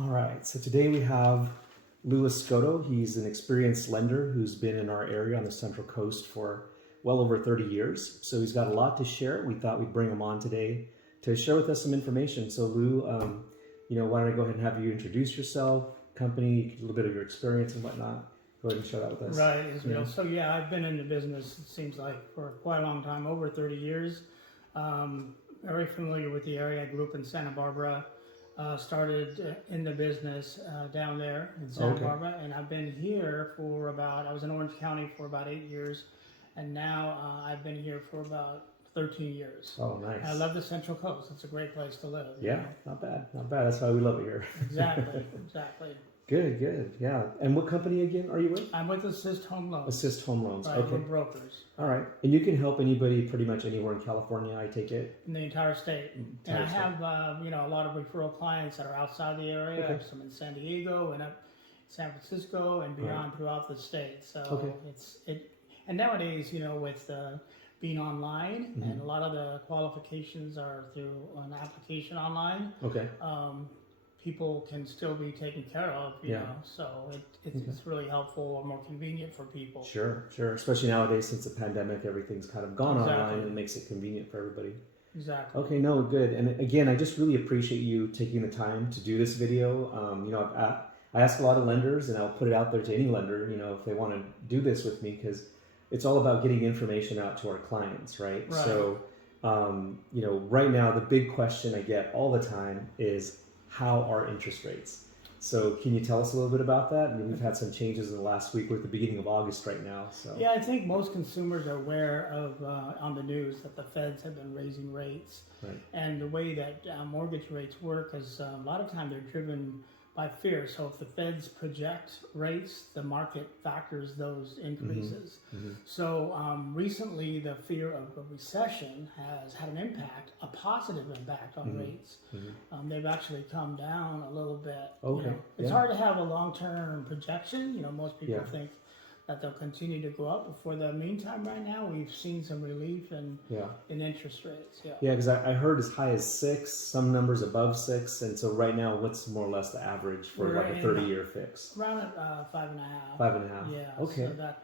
All right, so today we have Lou Escoto. He's an experienced lender who's been in our area on the Central Coast for well over 30 years. So he's got a lot to share. We thought we'd bring him on today to share with us some information. So Lou, why don't I go ahead and have you introduce yourself, company, a little bit of your experience and whatnot. Go ahead and share that with us. Right, Israel. So yeah, I've been in the business, it seems like, for quite a long time, over 30 years. Very familiar with the area. I grew up in Santa Barbara. Started in the business down there in Santa Barbara, and I've been here for I was in Orange County for about 8 years, and now I've been here for about 13 years. Oh, nice. I love the Central Coast. It's a great place to live. Yeah, not bad. That's why we love it here. Exactly. Good. Yeah. And what company again are you with? I'm with Assist Home Loans. Assist Home Loans. Right, Okay. we're brokers. All right. And you can help anybody pretty much anywhere in California, I take it? In the entire state. And I have, a lot of referral clients that are outside the area. I have some in San Diego and up San Francisco and beyond throughout the state. So and nowadays, with being online, and a lot of the qualifications are through an application online. Okay. People can still be taken care of, you know, so it's really helpful or more convenient for people. Sure. Especially nowadays, since the pandemic, everything's kind of gone online and it makes it convenient for everybody. Exactly. Okay, no, good. And again, I just really appreciate you taking the time to do this video. I ask a lot of lenders, and I'll put it out there to any lender, if they want to do this with me, because it's all about getting information out to our clients, right? So, right now, the big question I get all the time is, how are interest rates? So can you tell us a little bit about that? I mean, we've had some changes in the last week. We're at the beginning of August right now. So yeah, I think most consumers are aware of on the news that the feds have been raising rates, and the way that mortgage rates work is a lot of time they're driven by fear. So if the feds project rates, the market factors those increases. So recently, the fear of a recession has had an impact, a positive impact on rates. They've actually come down a little bit. It's hard to have a long-term projection. Most people think that they'll continue to go up. But for the meantime, right now, we've seen some relief in interest rates. Yeah, because I heard as high as 6, some numbers above 6, and so right now, what's more or less the average for like a 30-year fix? Around 5.5. 5.5. Yeah. Okay. So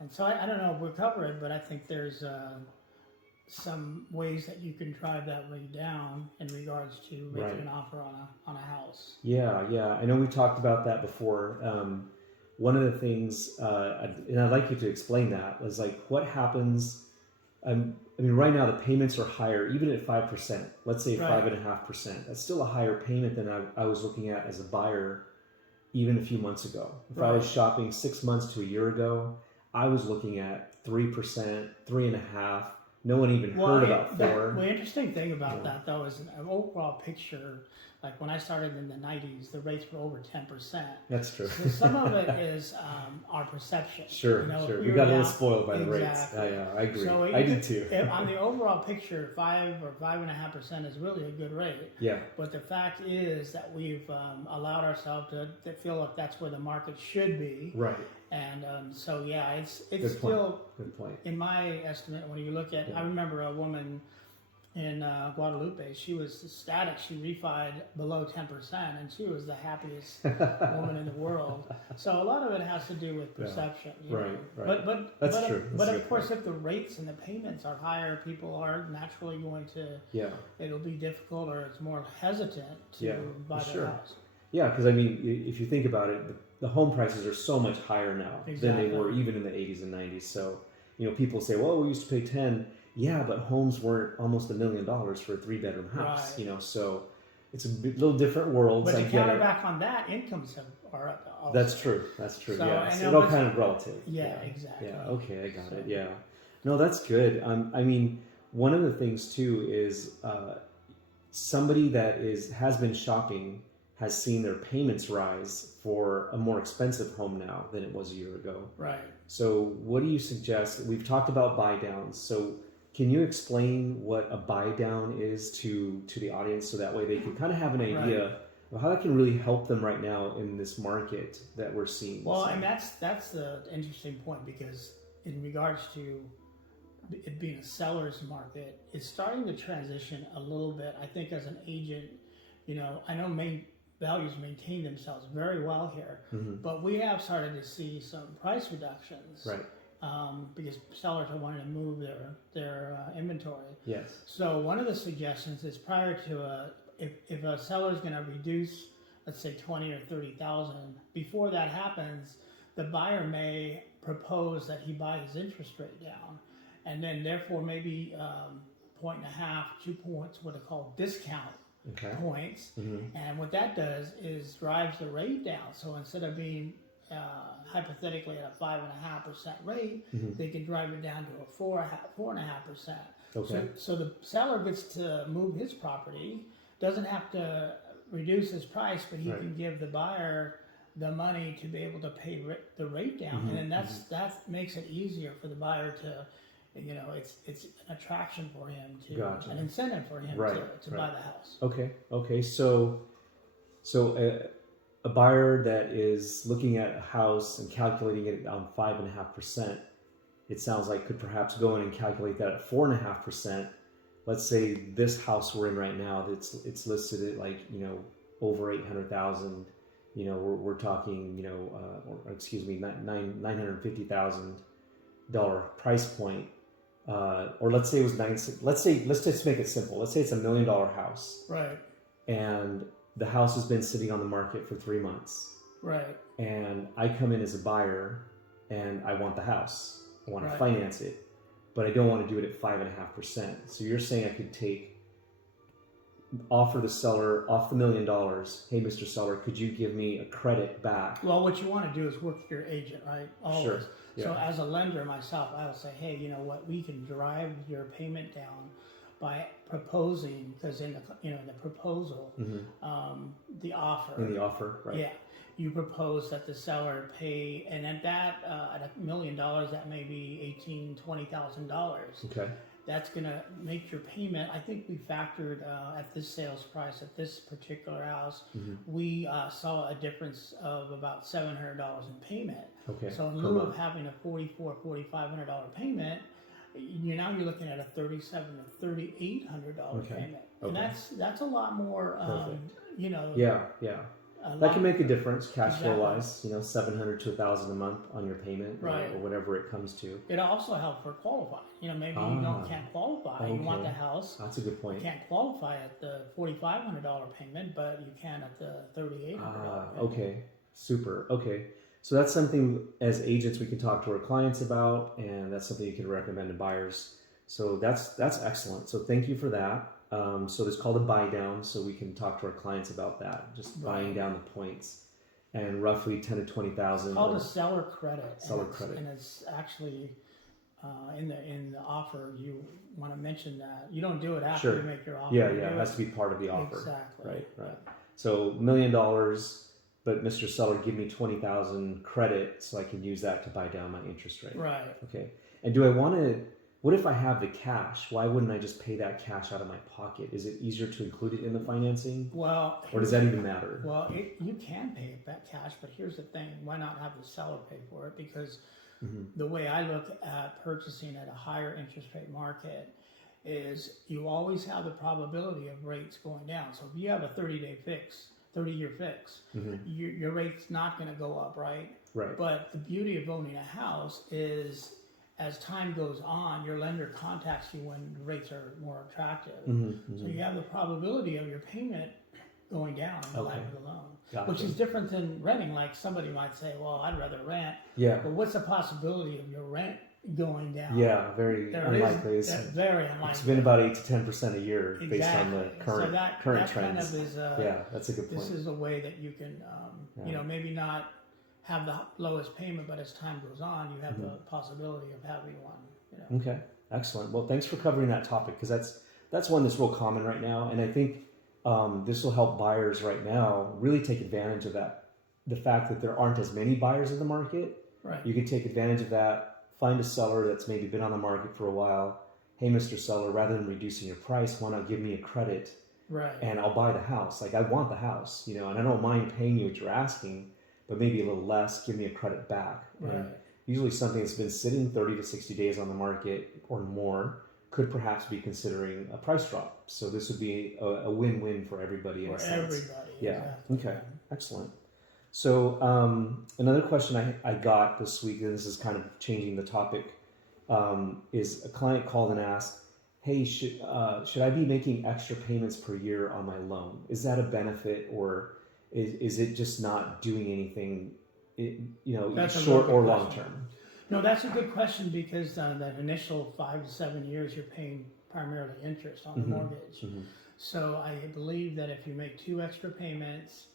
and so I don't know if we'll cover it, but I think there's some ways that you can drive that rate down in regards to making an offer on a house. Yeah. I know we talked about that before. One of the things, and I'd like you to explain that, was like what happens. Right now the payments are higher, even at 5%. Let's say 5.5%. That's still a higher payment than I was looking at as a buyer, even a few months ago. If I was shopping 6 months to a year ago, I was looking at 3%, 3.5%. No one even heard about 4%. The interesting thing about that, though, is an overall picture. Like when I started in the 90s, the rates were over 10%. That's true. So some of it is our perception. Sure. We got a little spoiled by the rates. Yeah, I agree. So I did too. On the overall picture, 5 or 5.5% is really a good rate. Yeah. But the fact is that we've allowed ourselves to feel like that's where the market should be. Right. And it's Good still, Good point. in my estimate, when you look at, I remember a woman in Guadalupe, she was ecstatic. She refied below 10%, and she was the happiest woman in the world. So a lot of it has to do with perception. Right. But that's true. But of course, if the rates and the payments are higher, people are naturally going to. Yeah. It'll be difficult, or it's more hesitant to buy their house. Yeah, because if you think about it, the home prices are so much higher now than they were even in the 80s and 90s. So, people say, well, we used to pay 10. Yeah, but homes weren't almost $1 million for a 3-bedroom house, so it's a little different world. But to counter back on that, incomes are up also. That's true. So, it's all kind of relative. Yeah, exactly. Yeah, okay, I got it. Yeah. No, that's good. One of the things too is somebody that has been shopping has seen their payments rise for a more expensive home now than it was a year ago. Right. So what do you suggest? We've talked about buy downs. So can you explain what a buy down is to the audience, so that way they can kind of have an idea of how that can really help them right now in this market that we're seeing? Well, and that's the interesting point, because in regards to it being a seller's market, it's starting to transition a little bit. I think as an agent, I know values maintain themselves very well here. But we have started to see some price reductions. Right. Because sellers are wanting to move their inventory. Yes. So one of the suggestions is prior to if a seller is going to reduce, let's say 20 or 30,000, before that happens, the buyer may propose that he buy his interest rate down, and then therefore maybe 1.5, 2 points, what they call discount points, and what that does is drives the rate down. So instead of being hypothetically at a 5.5% rate, they can drive it down to a 4.5%. Okay. So the seller gets to move his property, doesn't have to reduce his price, but he can give the buyer the money to be able to pay the rate down, and then that makes it easier for the buyer to, it's an attraction for him to, an incentive for him to buy the house. Okay. So a buyer that is looking at a house and calculating it on 5.5%, it sounds like could perhaps go in and calculate that at 4.5%. Let's say this house we're in right now, it's listed at like, over 800,000. We're talking, $950,000 price point. Or let's say it was let's just make it simple. Let's say it's $1 million house. Right. And the house has been sitting on the market for 3 months. Right. And I come in as a buyer and I want the house. I want to finance it, but I don't want to do it at 5.5%. So you're saying I could offer the seller off the $1 million. Hey, Mr. Seller, could you give me a credit back? Well, what you want to do is work with your agent, right? Always. Sure. Yeah. So as a lender myself, I will say, hey, you know what? We can drive your payment down by proposing, because in the proposal, the offer. In the offer, right? Yeah, you propose that the seller pay, and at $1 million, that may be $18,000-$20,000. Okay. That's gonna make your payment. I think we factored at this sales price at this particular house, we saw a difference of about $700 in payment. Okay. So in lieu of having a $4,500 payment, you're looking at a $3,700 to $3,800 payment, and that's a lot more. Yeah. That can make a difference cash flow wise. $700 to $1,000 a month on your payment, or whatever it comes to. It also helps for qualifying. Maybe can't qualify. Okay. You want the house. That's a good point. You can't qualify at the $4,500 payment, but you can at the $3,800 payment. Okay, super. Okay, so that's something as agents we can talk to our clients about, and that's something you can recommend to buyers. So that's excellent. So thank you for that. So it's called a buy down, so we can talk to our clients about that, just buying down the points, and roughly 10 to 20,000. It's called a seller credit. Credit, and it's actually in the offer. You want to mention that you don't do it after you make your offer. Yeah, it has to be part of the offer. Exactly. Right. So $1 million, but Mr. Seller, give me 20,000 credit so I can use that to buy down my interest rate. Right. Okay. And do I want to? What if I have the cash? Why wouldn't I just pay that cash out of my pocket? Is it easier to include it in the financing? Well, or does that even matter? Well, you can pay it back cash, but here's the thing: why not have the seller pay for it? Because the way I look at purchasing at a higher interest rate market is you always have the probability of rates going down. So if you have a 30-year fix, your rate's not going to go up, right? Right. But the beauty of owning a house is, as time goes on, your lender contacts you when rates are more attractive. So you have the probability of your payment going down in the life of the loan, which is different than renting. Like somebody might say, well, I'd rather rent. Yeah. But what's the possibility of your rent going down? Yeah, very unlikely. Very unlikely. It's been about 8 to 10% a year based on the current trends. Kind of is that's a good point. This is a way that you can, maybe not have the lowest payment, but as time goes on, you have the possibility of having one. Okay, excellent. Well, thanks for covering that topic, because that's one that's real common right now, and I think this will help buyers right now really take advantage of that. The fact that there aren't as many buyers in the market, right? You can take advantage of that. Find a seller that's maybe been on the market for a while. Hey, Mr. Seller, rather than reducing your price, why not give me a credit? Right. And I'll buy the house. Like, I want the house, and I don't mind paying you what you're asking, but maybe a little less, give me a credit back. Right. And usually something that's been sitting 30 to 60 days on the market or more, could perhaps be considering a price drop. So this would be a win-win for everybody in a sense. Everybody. Yeah. Exactly. Okay. Excellent. So another question I got this week, and this is kind of changing the topic, is a client called and asked, "Hey, should I be making extra payments per year on my loan? Is that a benefit, or is it just not doing anything, short or long term?" No, that's a good question, because that initial 5 to 7 years you're paying primarily interest on the mortgage. So I believe that if you make 2 extra payments,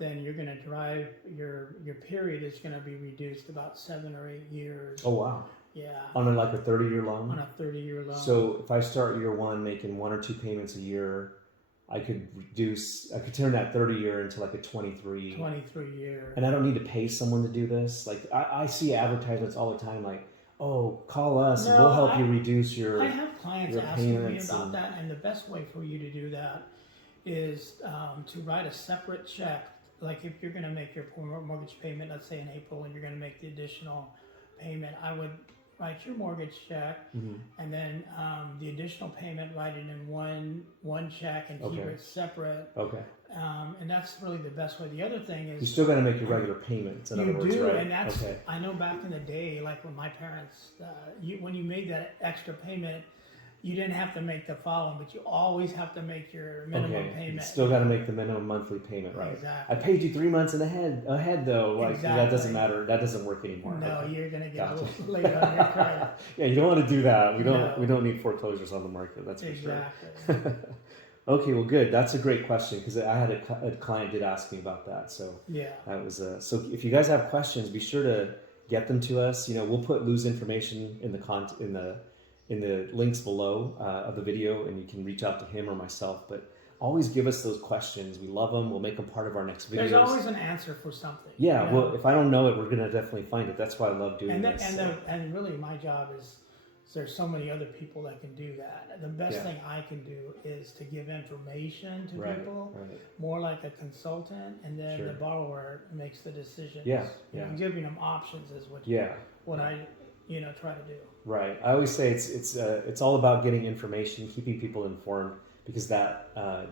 then you're going to drive your period is going to be reduced about 7 or 8 years. Oh wow! Yeah. On a 30-year loan. On a 30-year loan. So if I start year 1 making 1 or 2 payments a year, I could turn that 30-year into like a 23 year. And I don't need to pay someone to do this. Like I see advertisements all the time, like, "Oh, call us, and we'll help you reduce your." I have clients asking me about that, and the best way for you to do that is to write a separate check. Like if you're going to make your mortgage payment, let's say in April, and you're going to make the additional payment, I would write your mortgage check, and then the additional payment, write it in one check and keep it separate. Okay. And that's really the best way. The other thing is you still got to make your regular payments. In other words, right? And that's I know back in the day, like when my parents, when you made that extra payment, you didn't have to make the following, but you always have to make your minimum payment. You still got to make the minimum monthly payment, right? Exactly. I paid you 3 months ahead though. Like that doesn't matter. That doesn't work anymore. No, you're gonna get a little late on your credit. Yeah, you don't want to do that. We don't need foreclosures on the market. That's for sure. Okay, well, good. That's a great question, because I had a client did ask me about that. So yeah, that was so. If you guys have questions, be sure to get them to us. We'll put Lou's information in the links below of the video, and you can reach out to him or myself. But always give us those questions. We love them. We'll make them part of our next videos. There's always an answer for something. Yeah. Well, if I don't know it, we're gonna definitely find it. That's why I love doing this. And really, my job is. There's so many other people that can do that. The best thing I can do is to give information to people, more like a consultant, and then the borrower makes the decisions. Giving them options is what I try to do. Right. I always say it's all about getting information, keeping people informed, because that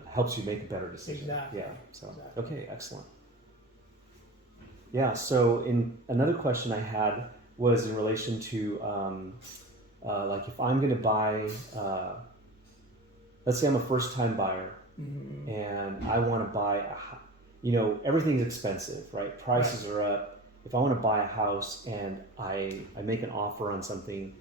helps you make a better decision. Exactly. Yeah. So okay, excellent. Yeah. So another question I had was in relation to. Like if I'm going to buy, let's say I'm a first-time buyer, and I want to buy, everything's expensive, right? Prices are up. If I want to buy a house and I make an offer on something,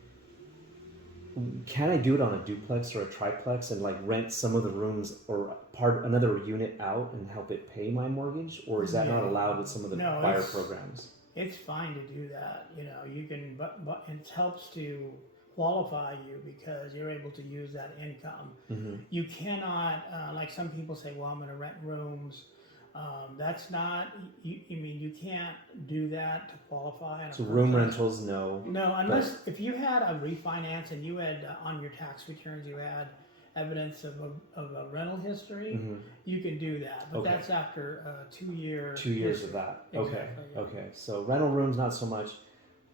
can I do it on a duplex or a triplex and like rent some of the rooms or another unit out and help it pay my mortgage, or is that not allowed with some of the buyer programs? It's fine to do that. You can, but it helps to qualify you because you're able to use that income. You cannot, like some people say, well, I'm going to rent rooms. That's not, you can't do that to qualify. So room rentals, no. No, unless if you had a refinance and you had on your tax returns, you had evidence of a rental history, you can do that. But that's after 2 years. 2 years of that. Exactly, Okay. So rental rooms, not so much.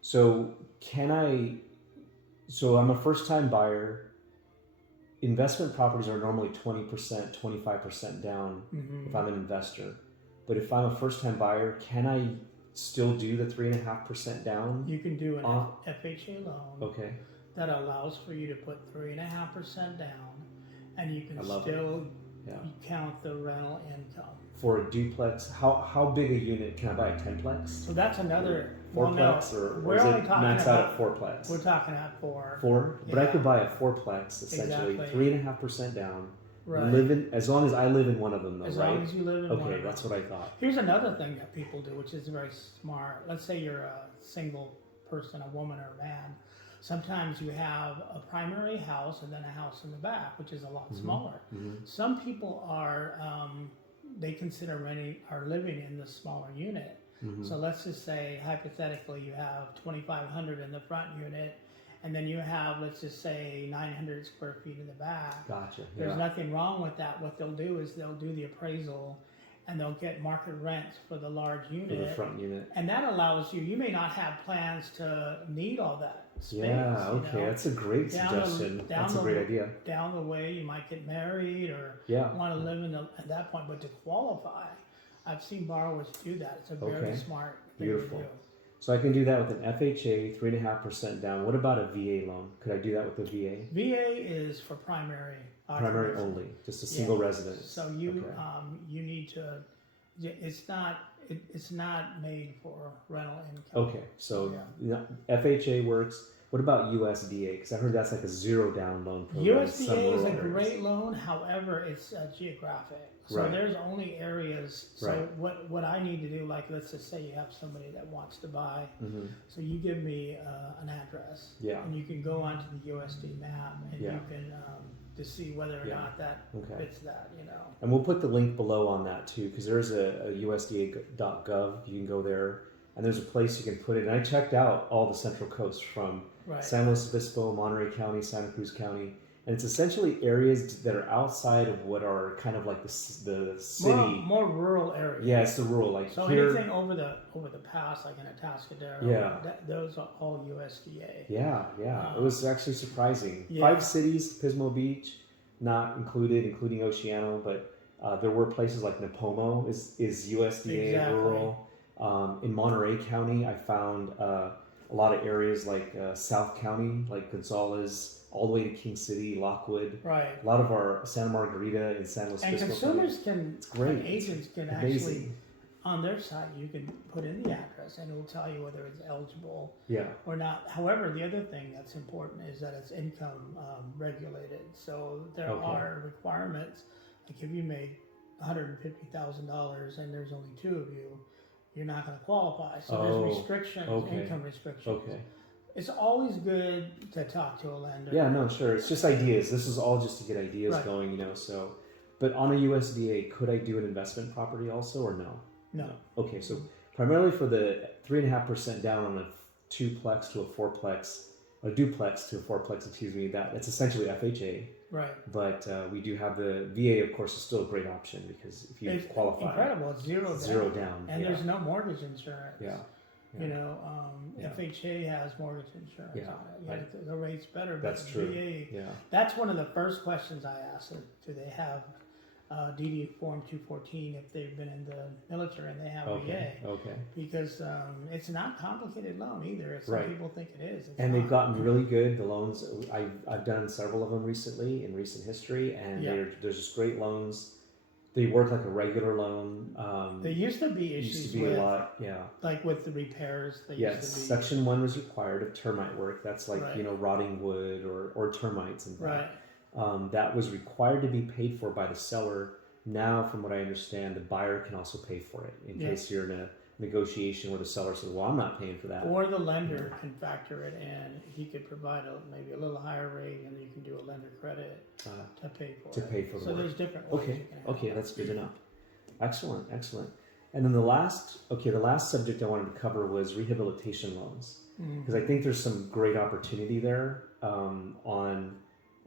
So So I'm a first-time buyer. Investment properties are normally 20%, 25% down if I'm an investor. But if I'm a first-time buyer, can I still do the 3.5% down? You can do an FHA loan. Okay. That allows for you to put 3.5% down, and you can still count the rental income. For a duplex, how big a unit can I buy? A 10plex? So that's another 4plex, or is it max out at 4plex? We're talking at 4. 4, but I could buy a 4plex essentially, 3.5% down. Right. As long as I live in one of them, though, as right? As long as you live in one of them. Okay, that's what I thought. Here's another thing that people do, which is very smart. Let's say you're a single person, a woman or a man. Sometimes you have a primary house and then a house in the back, which is a lot smaller. Some people are they consider living in the smaller unit. So let's just say hypothetically you have 2,500 in the front unit, and then you have, let's just say, 900 square feet in the back. Gotcha. There's nothing wrong with that. What they'll do is they'll do the appraisal, and they'll get market rents for the large unit. For the front unit. And that allows you may not have plans to need all that space. Yeah, you okay, know? that's a great Down suggestion. down That's a great idea. Down the way, you might get married or Yeah. want to live at that point. But to qualify, I've seen borrowers do that. It's a very Okay. smart thing Beautiful. to do. So I can do that with an FHA, 3.5% down. What about a VA loan? Could I do that with a VA? VA is for primary Primary occupancy. only, just a single Yeah. residence. So you Okay. you need to. It's not made for rental income. Okay, so FHA works. What about USDA? Because I heard that's like a zero down loan program. USDA is a great loan. However, it's geographic. So Right. there's only areas. So Right. what I need to do, like let's just say you have somebody that wants to buy. Mm-hmm. So you give me an address. Yeah. And you can go onto the USD map and Yeah. you can to see whether or not that fits that. And we'll put the link below on that too, because there's a USDA.gov. You can go there, and there's a place you can put it. And I checked out all the Central Coast from San Luis Obispo, Monterey County, Santa Cruz County, and it's essentially areas that are outside of what are kind of like the city, more rural areas. Yeah, it's the rural, like so here. Anything over the pass, like in Atascadero, those are all USDA. Yeah. It was actually surprising. Yeah. 5 cities, Pismo Beach, not included, including Oceano, but there were places like Napomo is USDA rural. In Monterey County, I found a lot of areas like South County, like Gonzales, all the way to King City, Lockwood. Right. A lot of our Santa Margarita and San Luis Obispo. And consumers it's great. And agents can actually, on their site, you can put in the address and it will tell you whether it's eligible or not. However, the other thing that's important is that it's income regulated. So there are requirements. Like if you made $150,000 and there's only 2 of you, you're not going to qualify. So there's restrictions, income restrictions. Okay. It's always good to talk to a lender. Yeah, no, sure. It's just ideas. This is all just to get ideas going, so. But on a USDA, could I do an investment property also, or no? No. Okay, so primarily for the 3.5% down on a 2-plex to a 4-plex, a duplex to a 4-plex, that's essentially FHA. Right. But we do have the VA, of course, is still a great option because if you qualify. Incredible. It's zero down. And there's no mortgage insurance. Yeah. FHA has mortgage insurance on it. The rate's better. That's but true. VA, that's one of the first questions I ask. Do they have DD Form 214 if they've been in the military and they have VA? Okay. Because it's not a complicated loan either. Some people think it is. And they've gotten really good. The loans, I've done several of them recently in recent history, and there's just great loans. They work like a regular loan. There used to be issues used to be with, a lot, like with the repairs. Section 1 was required of termite work. That's like rotting wood or termites and that was required to be paid for by the seller. Now, from what I understand, the buyer can also pay for it in case you're in a negotiation where the seller says, "Well, I'm not paying for that." Or the lender can factor it in. He could provide maybe a little higher rate, and you can do a lender credit to pay for it. So there's different ways. Okay, that's good to know. Excellent. And then the last subject I wanted to cover was rehabilitation loans, because I think there's some great opportunity there on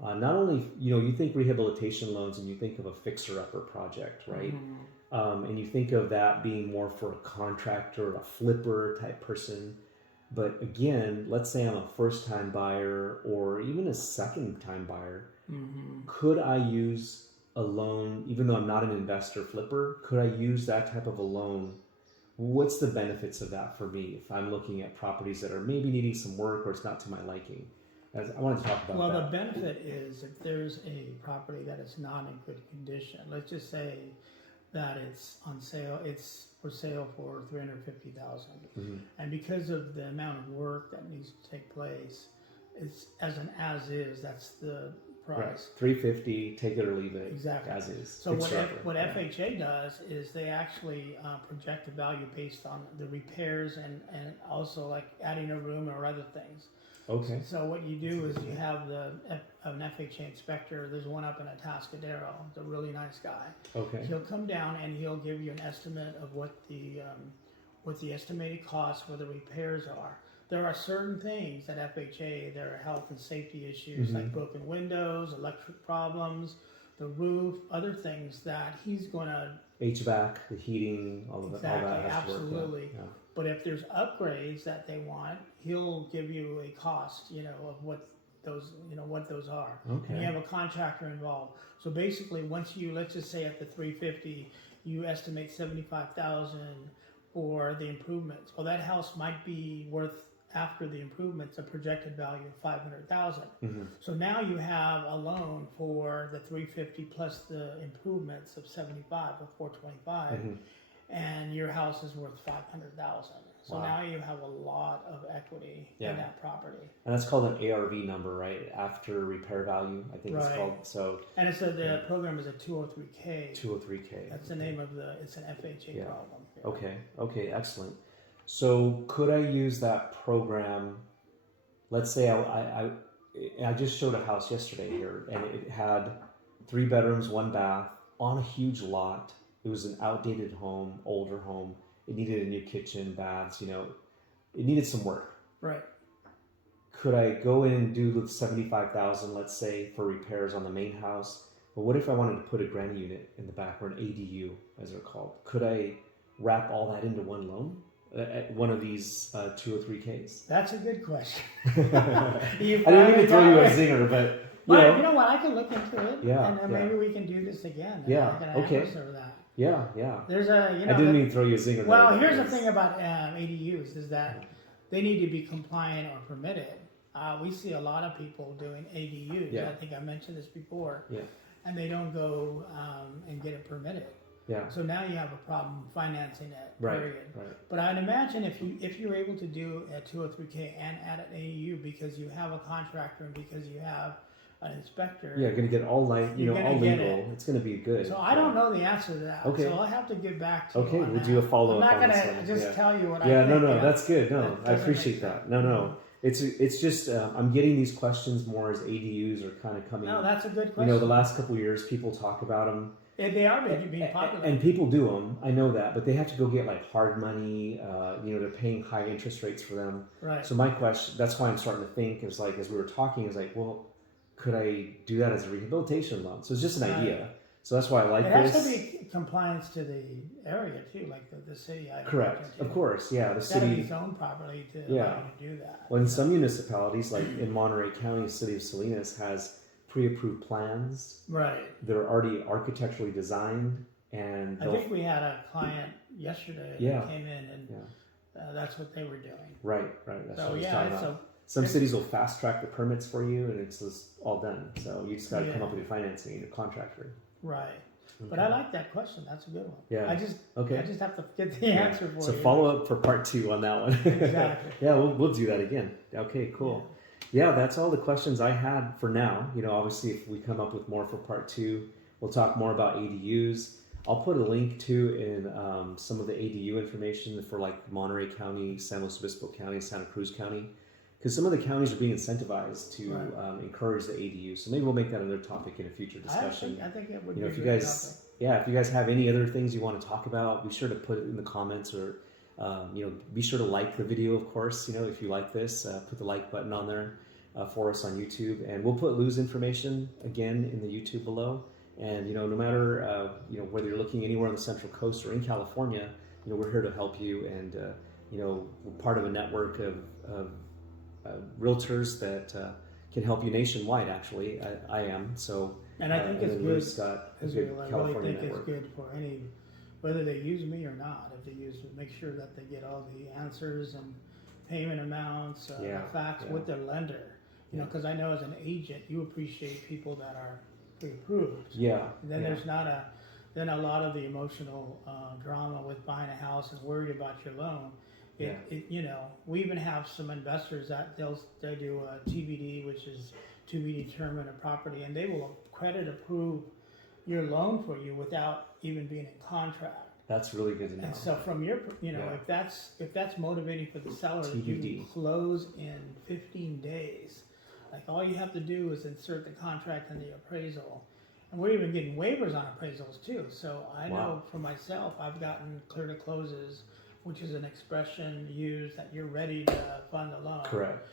not only, you think rehabilitation loans and you think of a fixer-upper project, right? And you think of that being more for a contractor, a flipper type person. But again, let's say I'm a first-time buyer or even a second-time buyer. Could I use a loan, even though I'm not an investor flipper, could I use that type of a loan? What's the benefits of that for me if I'm looking at properties that are maybe needing some work or it's not to my liking? I want to talk about that. Well, the benefit is if there's a property that is not in good condition, let's just say that it's on sale, it's for sale for $350,000, and because of the amount of work that needs to take place, it's as is. That's the price. Right. $350, take it or leave it. Exactly. As is. So what FHA does is they actually project the value based on the repairs and also like adding a room or other things. Okay. So what you do is you have an FHA inspector. There's one up in Atascadero. He's a really nice guy. Okay. He'll come down and he'll give you an estimate of what the estimated costs for the repairs are. There are certain things at FHA, there are health and safety issues like broken windows, electric problems, the roof, other things that he's going to... HVAC, the heating, all of that. Exactly, absolutely. But if there's upgrades that they want, he'll give you a cost, of what those are. Okay. And you have a contractor involved. So basically, once let's just say at the 350, you estimate 75,000 for the improvements. Well, that house might be worth, after the improvements, a projected value of 500,000. Mm-hmm. So now you have a loan for the 350 plus the improvements of 75 or 425, Mm-hmm. and your house is worth 500,000. So Wow. now you have a lot of equity in that property. And that's called an ARV number, right? After repair value, I think it's called. So. And the program is a 203K. 203K. That's the name of it's an FHA problem. Okay. Okay. Excellent. So could I use that program? Let's say I just showed a house yesterday here, and it had 3 bedrooms, 1 bath on a huge lot. It was an outdated home, older home. It needed a new kitchen, baths. It needed some work. Right. Could I go in and do the 75,000, let's say, for repairs on the main house? But what if I wanted to put a granny unit in the back, or an ADU, as they're called? Could I wrap all that into one loan at one of these 203Ks? That's a good question. I didn't mean to throw you a zinger, but you know what? I can look into it. Yeah, and then maybe we can do this again. Yeah. I can Okay. answer that. Yeah. There's I didn't mean to throw you a zinger. Well, here's the thing about ADUs is that they need to be compliant or permitted. We see a lot of people doing ADUs. Yeah. I think I mentioned this before. Yeah. And they don't go and get it permitted. Yeah. So now you have a problem financing it. Right. Period. Right. But I'd imagine if you're able to do a 203K and add an ADU because you have a contractor and because you have an inspector. Yeah, going to get all all legal. It's going to be good. So I don't know the answer to that. Okay. So I'll have to get back to you. Okay, on we'll that. do a follow-up. I'm not on going to just tell you what I think. think. No, that's good. No, That I doesn't appreciate make that. sense. No. It's just I'm getting these questions more as ADUs are kind of coming. No, that's a good question. The last couple of years, people talk about them. They are being popular. And people do them. I know that, but they have to go get hard money. They're paying high interest rates for them. Right. So my question, that's why I'm starting to think, is as we were talking, is well, could I do that as a rehabilitation loan? So it's just an idea. So that's why I like this. It has to be compliance to the area too, like the city. Correct. Of course, yeah. The city. It's got to be zoned properly to allow you to do that. Well, in some municipalities, like in Monterey County, the city of Salinas has pre-approved plans. Right. They're already architecturally designed, and I think we had a client yesterday that came in, and that's what they were doing. Right. That's So what I was yeah, talking about. Some cities will fast track the permits for you, and it's just all done. So you just got to come up with your financing and your contractor. Right. Okay. But I like that question. That's a good one. Yeah. I just have to get the answer for you. So follow up for part 2 on that one. Exactly. Yeah, we'll do that again. Okay, cool. Yeah, that's all the questions I had for now. Obviously, if we come up with more for part 2, we'll talk more about ADUs. I'll put a link too in some of the ADU information for Monterey County, San Luis Obispo County, Santa Cruz County, because some of the counties are being incentivized to encourage the ADU. So maybe we'll make that another topic in a future discussion. I think it would be if you a good guys, topic. if you guys have any other things you want to talk about, be sure to put it in the comments, or be sure to like the video, of course. If you like this, put the like button on there for us on YouTube, and we'll put Lou's information again in the YouTube below. And no matter whether you're looking anywhere on the Central Coast or in California, we're here to help you, and we're part of a network of realtors that can help you nationwide. Actually, I am. So, and I think it's good. Got a Israel, good I California really think network. it's good for whether they use me or not. If they use me, make sure that they get all the answers and payment amounts, facts with their lender. Because I know as an agent, you appreciate people that are pre-approved. Yeah. And then there's not a lot of the emotional drama with buying a house and worried about your loan. We even have some investors that they do a TBD, which is to be determined a property, and they will credit approve your loan for you without even being in contract. That's really good to know. And so from your, if that's motivating for the seller, TBD. you can close in 15 days. All you have to do is insert the contract in the appraisal. And we're even getting waivers on appraisals too. So I know for myself, I've gotten clear to closes, which is an expression used that you're ready to fund the loan. Correct.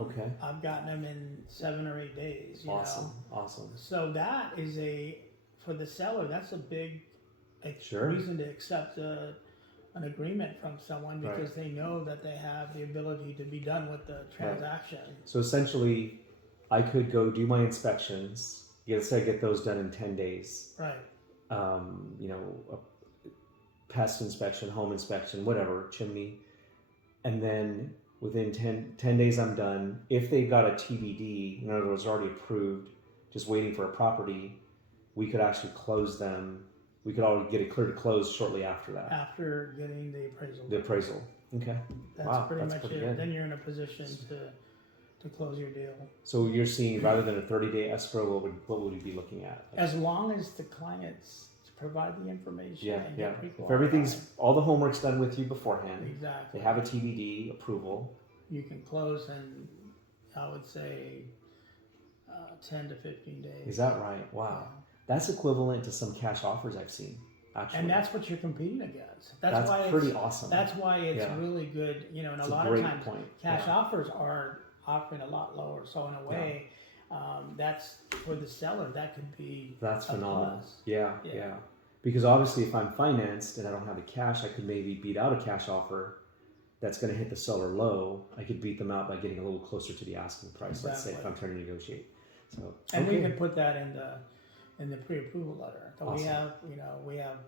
Okay. I've gotten them in 7 or 8 days. Awesome. So that is for the seller, that's a big Sure. reason to accept a an agreement from someone because they know that they have the ability to be done with the transaction. So essentially, I could go do my inspections. Let's say I get those done in 10 days. Right. You know, a pest inspection, home inspection, whatever, chimney. And then within 10 days, I'm done. If they've got a TBD, in other words, already approved, just waiting for a property, we could actually close them. We could already get it clear to close shortly after that. After getting the appraisal. The appraisal. Okay. That's pretty much pretty it. good. Then you're in a position to close your deal. So you're seeing, rather than a 30-day escrow, what would you be looking at? As long as the clients provide the information. And get If everything's, all the homework's done with you beforehand, exactly. they have a TBD approval. You can close in, I would say, 10 to 15 days. Is that right? Wow. Yeah. That's equivalent to some cash offers I've seen, actually. And that's what you're competing against. That's why pretty awesome. That's why it's really good. You know, and It's a lot great of times point. cash offers are offering a lot lower. So in a way, that's for the seller. That could be That's a phenomenal. plus. Yeah. Because obviously, if I'm financed and I don't have the cash, I could maybe beat out a cash offer that's going to hit the seller low. I could beat them out by getting a little closer to the asking price. Let's say if I'm trying to negotiate. So and we can put that in the pre-approval letter. So Awesome. we have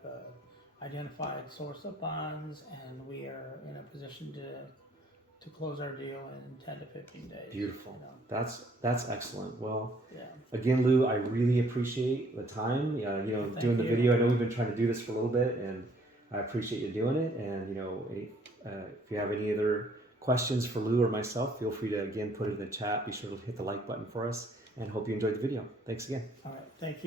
identified source of funds, and we are in a position to close our deal in 10 to 15 days. Beautiful. You know. That's excellent. Well, Yeah. again, Lou, I really appreciate the time. Doing the video. I know we've been trying to do this for a little bit, and I appreciate you doing it. And if you have any other questions for Lou or myself, feel free to again put it in the chat. Be sure to hit the like button for us, and hope you enjoyed the video. Thanks again. All right. Thank you.